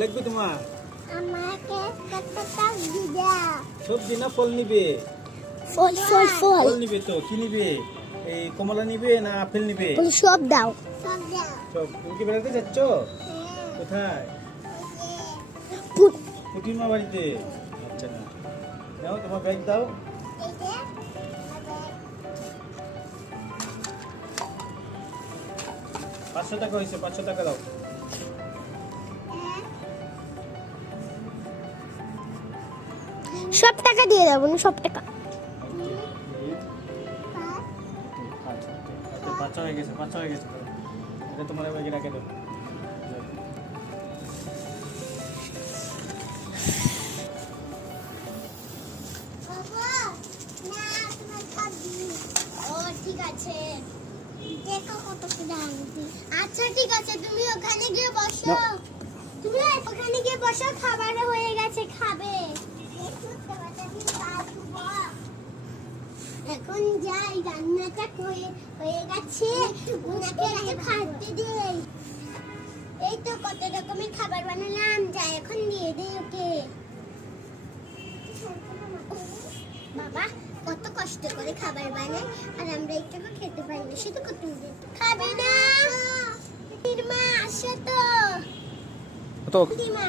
লাগবে তোমার? আমাকে কতটা দিবা? সবজি না ফল নিবে? ফল ফল ফল ফল নিবে তো কি নিবে? এই কমলা নিবে না আপেল নিবে? সব দাও। সব দাও। সব। তুমি কি বেড়াতে যাচ্ছ? কোথায়? পুটির মা বাড়িতে। আচ্ছা না, নাও তোমার ব্যাগ দাও। এই যে 500 টাকা হয়েছে, 500 টাকা দাও। সব টাকা দিয়ে দেবো না, সব টাকা। 500 হয়ে গেছে, 500 হয়ে গেছে। এটা তোমার ব্যাগে রেখে দাও। ঠিক আছে, দেখো কত আচ্ছা ঠিক আছে, তুমি ওখানে গিয়ে বসো। তুমি ওখানে গিয়ে বসো, খাবার হয়ে গেছে, খাবে। এখন যাই, রান্নাটা হয়ে গেছে, ওনাকে আগে খাইতে দেই। এই তো কত রকমের খাবার বানালাম, যাই এখন দিয়ে দেই ওকে। বাবা কত কষ্ট করে খাবার বানায়, আর আমরা একটু খেতে পারি না, শুধু কত খাবে না। মা আসো তো। তো মা